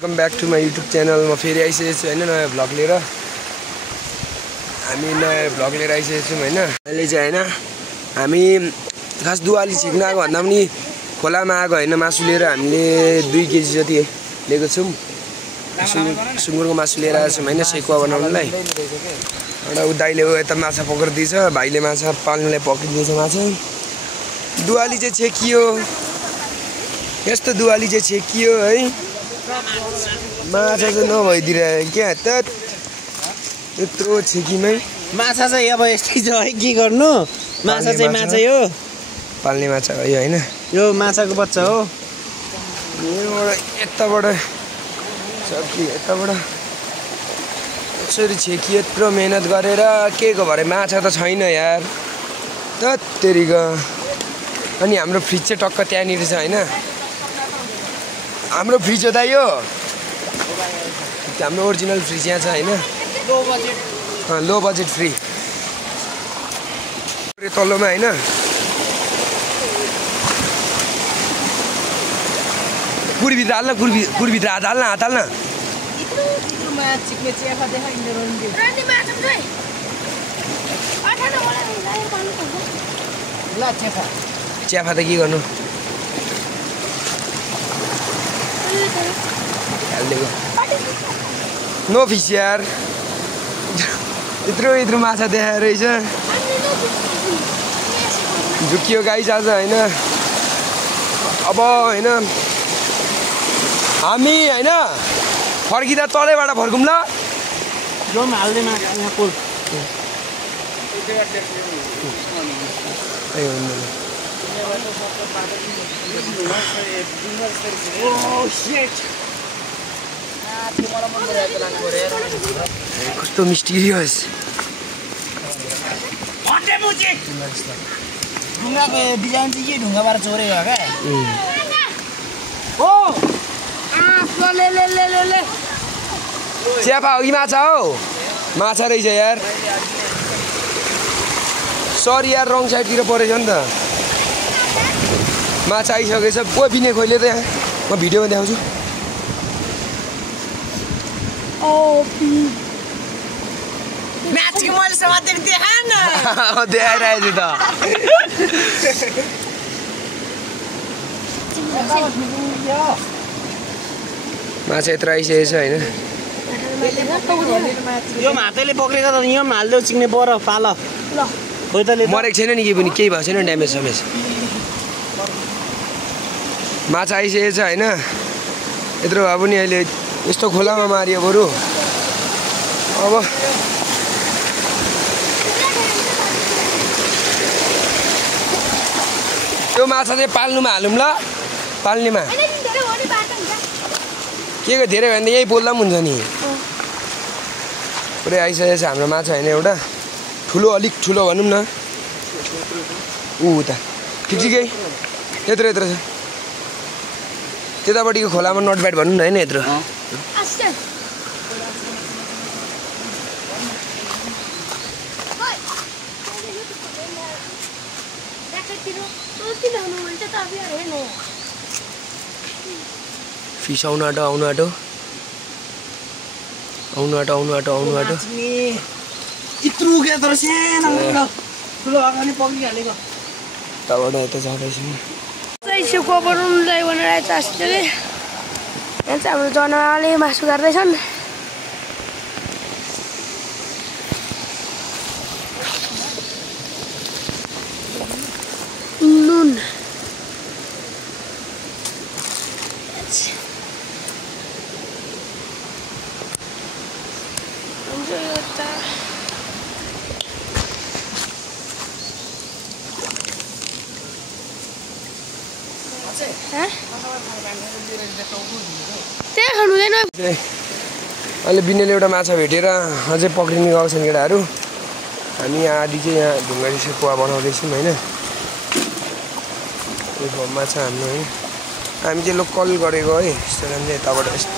Welcome back to my YouTube channel. म फेरि आइसकेको छु होइन नयाँ भ्लग लिएर। हामी नयाँ भ्लग लिएर आइसकेको छौँ होइन। अहिले चाहिँ होइन हामी खास दुवाली छिक्न आएको भन्दा पनि खोलामा आएको होइन मासु लिएर। हामीले 2 केजी जति लिएको छौँ। सुँगुरको मासु लिएर आएको छौँ होइन सेकुवा बनाउनुलाई। एउटा ऊ दाइले यता माछा पक्रिदिएछ, भाइले माछा पाल्नुलाई पक्रिदिएछ माछा। दुवाली चाहिँ छेकियो, यस्तो दुवाली चाहिँ छेकियो है। माछा चाहिँ नभइदिरहेको क्या त यत्रो छेकीमै। माछा चाहिँ अब यस्तै छ है, के गर्नु। माछा चाहिँ माछा हो, पाल्ने माछा हो यो होइन। यो माछाको बच्चा हो। यताबाट सकी यताबाट यसरी छेकी यत्रो मेहनत गरेर के को भरे माछा त छैन यार त तेरिका। अनि हाम्रो फ्रिज चाहिँ टक्क त्यहाँनिर छ होइन। हाम्रो फ्रिज हो त यो, हाम्रो ओरिजिनल फ्रिज यहाँ छ होइन। लो बजेट फ्री तल्लोमा होइन। कुरभित्र हाल्न, कुरभित्र हात हाल्न, हात हाल्न। च्याफा त के गर्नु नो फिस यार। यत्रो माछा देखाएर रहेछ। झुकियो गाइस आज होइन। अब होइन हामी होइन फर्किँदा तलैबाट फर्कौँ ल। जो पनि हाल्दैन यहाँ पुल। कस्तो मिस्टिरियस। ढुङ्गाको डिजाइन चाहिँ के ढुङ्गाबाट चोरेको हो क्या। च्याफा हो कि माछा हो? माछा रहेछ यार। सरी यार रङ साइडतिर परेछ नि त। माछा आइसकेछ। को बिने खोइले त यहाँ म भिडियोमा देखाउँछु। देखाइरहेछु त। माछा यत्रो आइसकेको छ होइन। यो हातैले पक्रेको त यो पनि हाल्देऊ चिक्ने पर पाल खोइतले मरेको छैन नि, केही पनि केही भएको छैन ड्यामेज समेज। माछा आइसकेको छ होइन। यत्रो भए पनि अहिले यस्तो खोलामा मारियो बरु। अब त्यो माछा चाहिँ पाल्नुमा हालौँ ल। पाल्नेमा के को धेरै भयो भने यही बोल्दा पनि हुन्छ नि। पुरै आइसकेको छ हाम्रो माछा होइन। एउटा ठुलो, अलिक ठुलो भनौँ न। उता ठिकै यत्रो छ। त्यतापट्टिको खोलामा नट ब्याट भनौँ न होइन यत्रो। फिस आउनु आँटो आउनु आँटो आउनु आँटो आउनु आँटो आउनु आँटो। यत्रो क्या तर सानो ठुलो अगाडि पक्रिहालेको। तबाट यता जाँदैछु सेकुवा बनाउनुलाई भनेर आएछ अस्तिले। यहाँ चाहिँ हाम्रो जनावरले मासु काट्दैछन्। नुन त्यहाँ खानु हुँदैन। अहिले बिनेले एउटा माछा भेटेर अझै पक्रिने गएको छन् केटाहरू। हामी यहाँ आदि चाहिँ यहाँ ढुङ्गाले सेकुवा बनाउँदैछौँ होइन। यो माछा हाम्रो है। हामी चाहिँ लोकल गरेको है। यस्तो राम्रो यताबाट यस्तो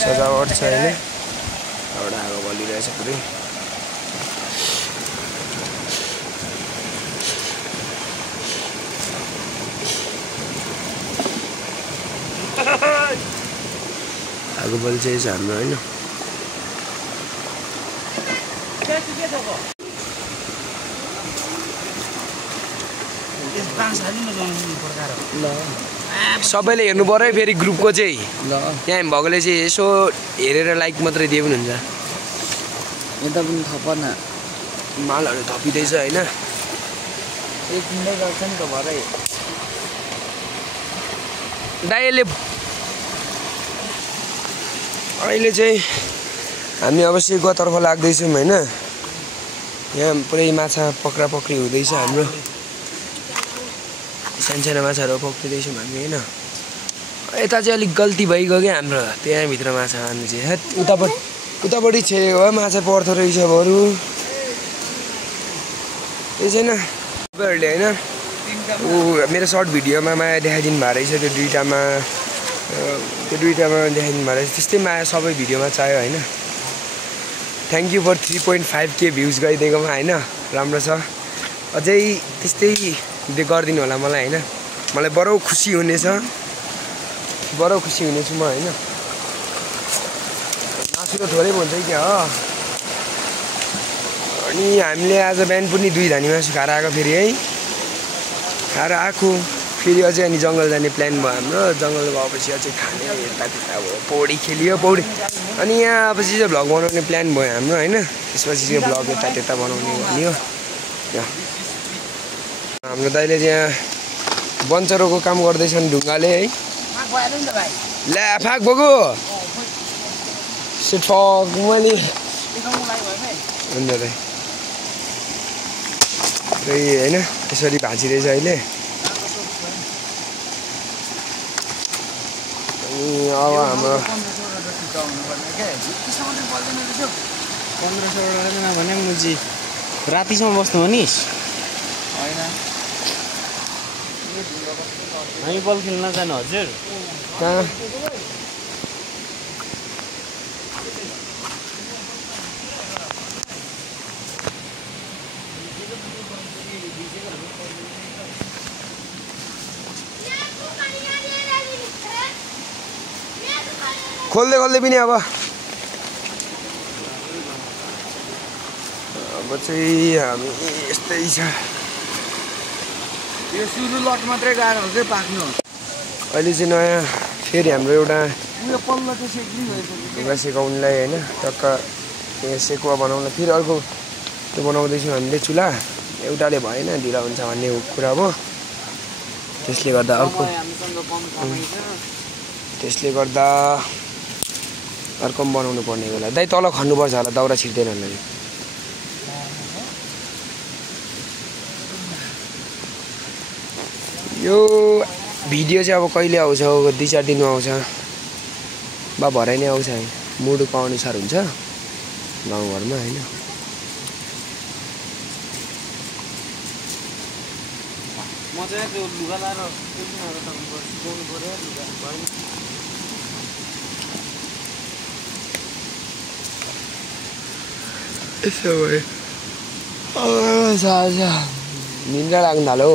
सजावट छ होइन। यताबाट आगो बलिरहेछ पुरै। आगो बल्छै छ हाम्रो हैन सबैले हेर्नु पर्यो फेरि ग्रुपको चाहिँ त्यहाँ भएकोले चाहिँ यसो हेरेर लाइक मात्रै दिए पनि हुन्छ यता पनि थपन मालहरू थपिँदैछ होइन एक मिनट गर्छ नि त भरै दाइले अहिले चाहिँ हामी अब सेकुवातर्फ लाग्दैछौँ होइन यहाँ पुरै माछा पक्री हुँदैछ हाम्रो सानो माछाहरू पक्रिँदैछौँ हामी होइन यता चाहिँ अलिक गल्ती भइगयो क्या हाम्रो त्यहाँभित्र माछा हान्नु चाहिँ उतापट्टि छेडेको भए माछा पर्दो रहेछ बरु त्यही छैन तपाईँहरूले होइन मेरो सर्ट भिडियोमा माया देखाइदिनु भएको रहेछ त्यो दुइटामा देखाइदिनु भएको रहेछ त्यस्तै माया सबै भिडियोमा चाहियो होइन thank you for 3.5K views गइदिएकोमा होइन राम्रो छ अझै त्यस्तै गरिदिनु होला मलाई होइन मलाई बडो खुसी हुनेछु म होइन मासु त थोरै हुन्छ क्या हो अनि हामीले आज बिहान पनि 2 धानी मासु खाएर आएको फेरि है खाएर आएको फेरि अझै अनि जङ्गल जाने प्लान भयो हाम्रो जङ्गल गएपछि अझै खाने यतात्यता भयो पौडी खेलियो अनि यहाँ पछि चाहिँ भ्लग बनाउने प्लान भयो हाम्रो होइन त्यसपछि चाहिँ भ्लग यतात्यता बनाउने भन्यो हाम्रो दाइले यहाँ बन्चरोको काम गर्दैछन् ढुङ्गाले है ल्या फाक बोको ठक मैले हुन्छ दाइ त्यही होइन यसरी भाँचिरहेछ अहिले अनि अब हाम्रो 1500 भने मुजी रातिसम्म बस्नु भनिस् होइन हामी बल खेल्न जानु हजुर कहाँ खोल्दै पनि अब चाहिँ हामी यस्तै छ यो सुरु लट मात्रै गएर हो कि पाक्नु अहिले चाहिँ नयाँ फेरि हाम्रो एउटा उयो पल्लो चाहिँ सेक्री भएको ढुङ्गा सेकाउनुलाई होइन टक्क यहाँ सेकुवा बनाउन फेरि अर्को त्यो बनाउँदैछौँ हामीले चुल्हा एउटाले भएन ढिला हुन्छ भन्ने कुरा हो त्यसले गर्दा अर्को पनि बनाउनु पर्ने होला दाइ तल खन्नुपर्छ होला दाउरा छिर्दैन होला यो भिडियो चाहिँ अब कहिले आउँछ 2-4 दिनमा आउँछ बा भरै नै आउँछ मुडको अनुसार हुन्छ गाउँघरमा होइन म चाहिँ त्यो लुगा लाएर सिकाउनु पर्यो लुगा भएन यसो भयो निन्द्रा लाग्नु थाल्यो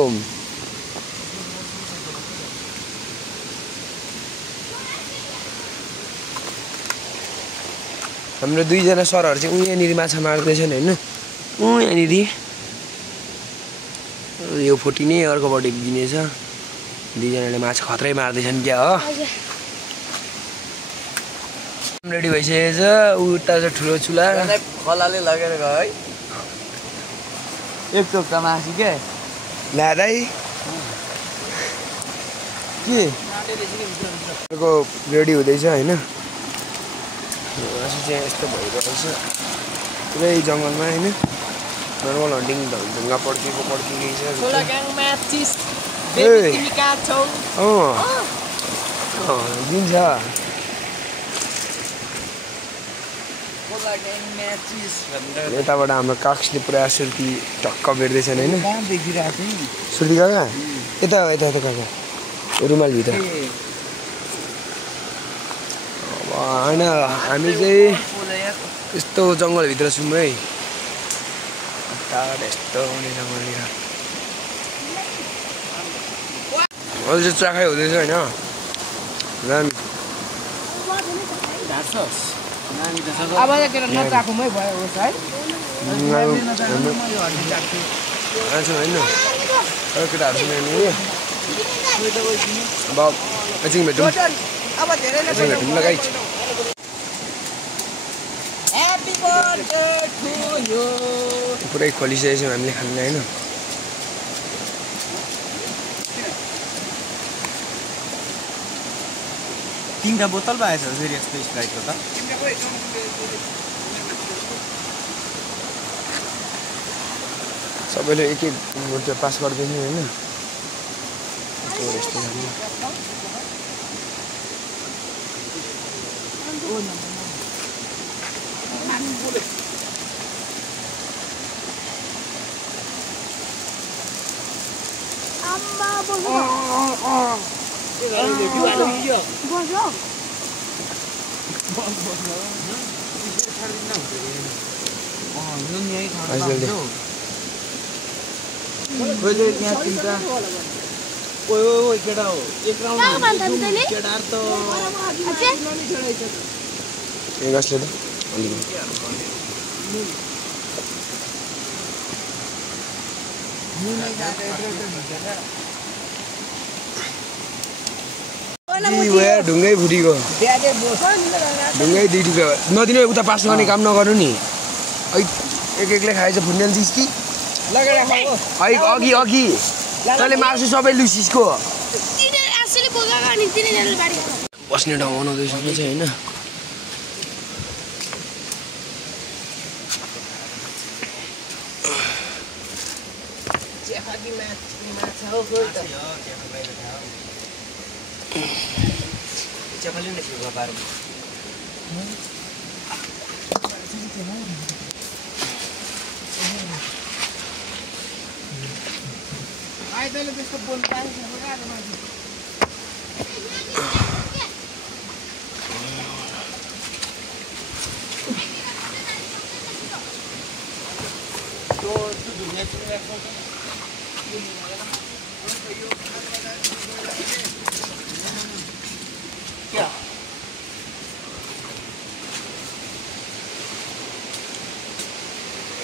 हाम्रो 2 जना सरहरू चाहिँ यहाँनिर माछा मार्दैछन् होइन यहाँनिर यो फोटी नै अर्कोपट्टि दिनेछ 2 जनाले माछा खत्रै मार्दैछन् क्या हो रेडी भइसकेछ उता चाहिँ ठुलो चुला खलाले लगेर गयो है एक टोक्का मासु के ल्यादै के अर्को रेडी हुँदैछ होइन मासु चाहिँ यस्तो भइरहेको छ पुरै जङ्गलमा होइन नर्मल हन्टिङ ढुङ्गा पड्किएको दिन्छ यताबाट हाम्रो काक्सले पुरा सुर्ती टक्क भेट्दैछन् होइन सुर्ती काका यता काका रुमालभित्र होइन हामी चाहिँ यस्तो जङ्गलभित्र छौँ है यस्तो हुने जङ्गलनिर अहिले चाहिँ चाखै हुँदैछ होइन ढाड्छस् नानी त सबै अब त केटा नचाखुमै भयो होस् है आज होइन अरू केटाहरूसँग नि अब एकछिन भेटौँ अब धेरै एकछिन भेटौँ ल guys happy birthday to you पुरै खोलिसकेको छौँ हामीले खाना होइन तीनटा बोतल पाएछ फेरि यस्तो स्प्राइटको त सबैले एक एक चाहिँ पास गरिदिनु होइन यस्तो आम्मा बस्नु कहिले यहाँ तिनटा ओइ केटा हो एक राउन्ड केटाहरु त ए गासले त अलिकति ढुङ्गै फुटीको ढुङ्गै 2 टुक्रा नदिनु उता पास गर्ने काम नगर्नु नि एक एकले खाएछ फुन्डेल चिज कि अघि अघि तैँले मार्छु सबै लुसिसको बस्ने ठाउँ बनाउँदैछ चाहिँ होइन आइतले त्यस्तो बोल पाएछ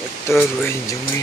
यत्रो रोइन्छ मै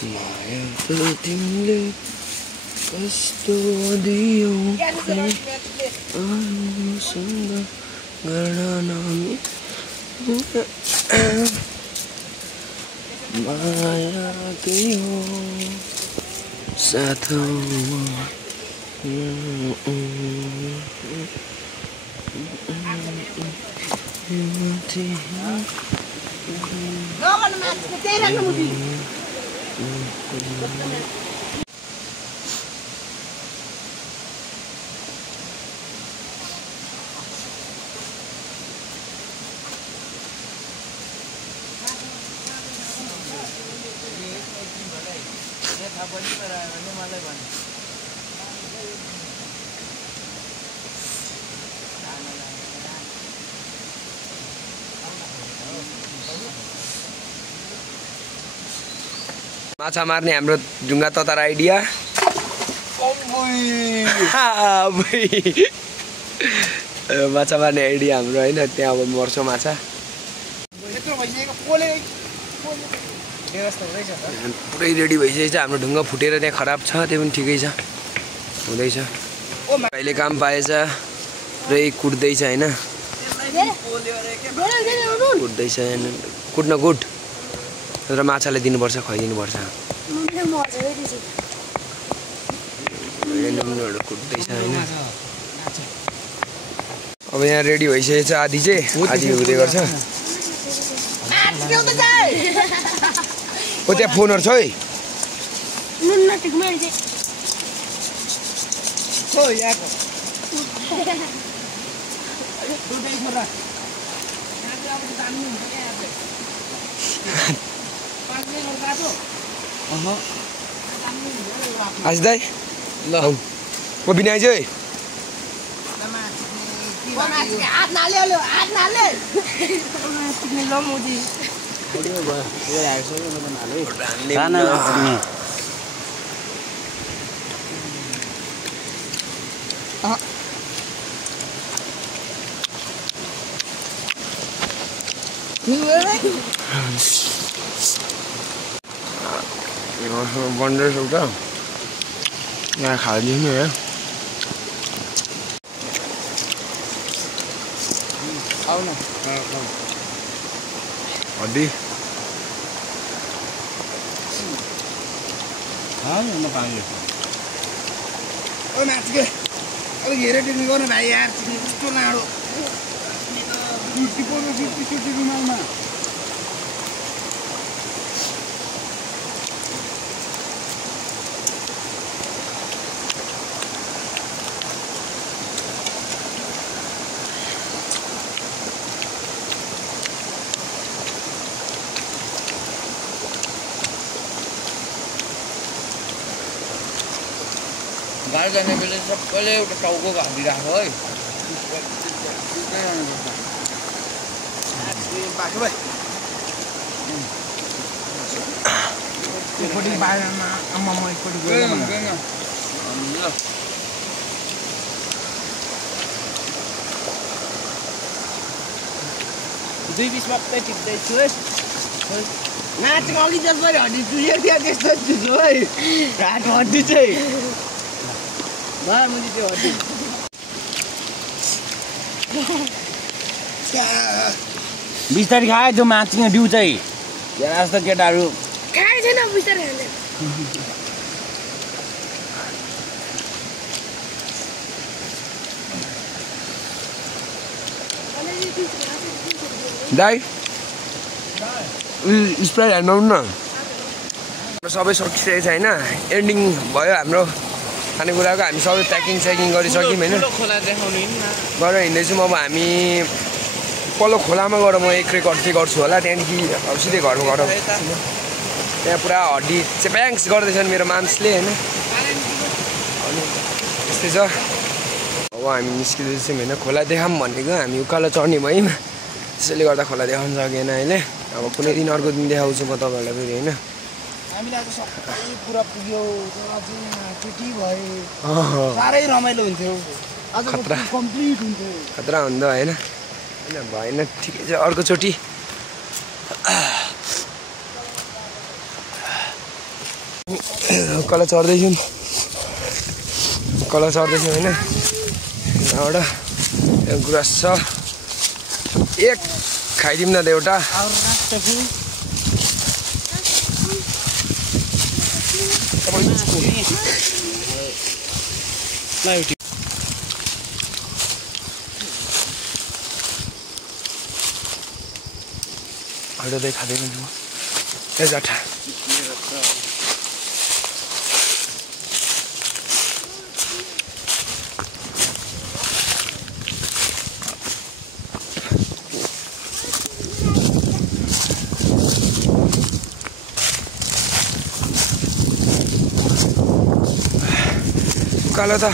माया त तिमीले कस्तो दियौ सुन्दर गर्न माया त्यही हो साथमा माछा मार्ने हाम्रो ढुङ्गा ततार आइडिया माछा मार्ने आइडिया हाम्रो होइन त्यहाँ अब मर्छ माछा पुरै रेडी भइसकेको छ हाम्रो ढुङ्गा फुटेर त्यहाँ खराब छ त्यो पनि ठिकै छ हुँदैछ अहिले काम पाएछ र कुट्दैछ होइन कुट्दैछ कुट्न कुट र माछाले दिनुपर्छ खुवाइदिनुपर्छ कुट्दैछ होइन अब यहाँ रेडी भइसकेको छ आधी चाहिँ आधी हुँदै गर्छ ओ त्यहाँ फोनहरू छ है दुटै छोरा यहाँ चाहिँ अब जान्नु हुन्छ क्या यहाँ चाहिँ 5 मिनेट बाटो जान्नु हुन्छ आज दाइ ल को बिनाइ चाहिँ हात नाल्यो हात नाल्यो चिक्ने ल मोदी वन्डर एउटा यहाँ खाइदिनु है आऊ न हड्डी म पाएँ ओ नाच्के अब घेरे टिप्ने गर्नु भाइ यार कस्तो लाडो सुटी रुमालमा गाडी जाने बेला सबैले एउटा टाउको घाँदिराख्यो है बाटो भाइ एकपट्टि बाहिरमा आमा म एकपट्टि गएन ल दुई बिस मात्रै टिप्दैछु है नाचको अघि जसरी हड्डी चुसेको थियो त्यस्तो चुसो है हात हड्डी चाहिँ भयो मैले त्यो हड्डी बिस्तारै खायो त्यो माछिङ बिउ चाहिँ यहाँ जस्तो केटाहरू खाएको छैन बिस्तारै खाने दाइ स्प्राइट हाल्नु न सबै सकिसकेको छ होइन एन्डिङ भयो हाम्रो खानेकुराको हामी सबै प्याकिङ गरिसक्यौँ होइन खोला देखाउनु गएर हिँड्दैछौँ अब हामी पल्लो खोलामा गएर म एक रेकर्ड चाहिँ गर्छु होला त्यहाँदेखि अब सिधै घरमा गएर त्यहाँ पुरा हड्डी च्याप्याङ्स गर्दैछन् मेरो मान्छेले होइन त्यस्तै छ अब हामी निस्किँदैछौँ होइन खोला देखाऊँ भनेको हामी उकालो चढ्ने भयौँ त्यसैले गर्दा खोला देखाउनु सकेन अहिले अब कुनै दिन अर्को दिन देखाउँछु म तपाईँहरूलाई फेरि होइन हामीलाई त सबै पुरा पुग्यो केटी भयो साह्रै रमाइलो हुन्थ्यो आज खतरा कम्प्लिट हुन्थ्यो खतरा हुँदो होइन भएन ठिकै छ अर्कोचोटि कला चढ्दैछौँ होइन यहाँबाट गुराँस छ एक खाइदिउँ न त एउटा हल्दै खाँदैन म ए जाठा कालो त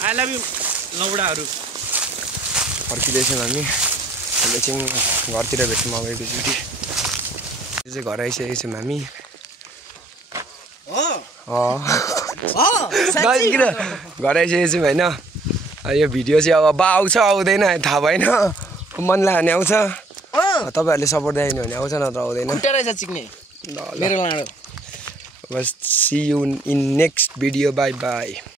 आई लभ यु लौडाहरू फर्किँदैछौँ हामी अहिले चाहिँ घरतिर भेट्छौँ अब एकैचोटि यो चाहिँ घर आइसकेको छौँ हामी किन घर आइसकेको छौँ होइन यो भिडियो चाहिँ अब आउँछ आउँदैन थाहा भएन मन लाग्ने आउँछ तपाईँहरूले सपोर्ट देखाइदिनु भने आउँछ नत्र आउँदैन रहेछ चिक्ने मेरो लाडो बस see you in next video bye by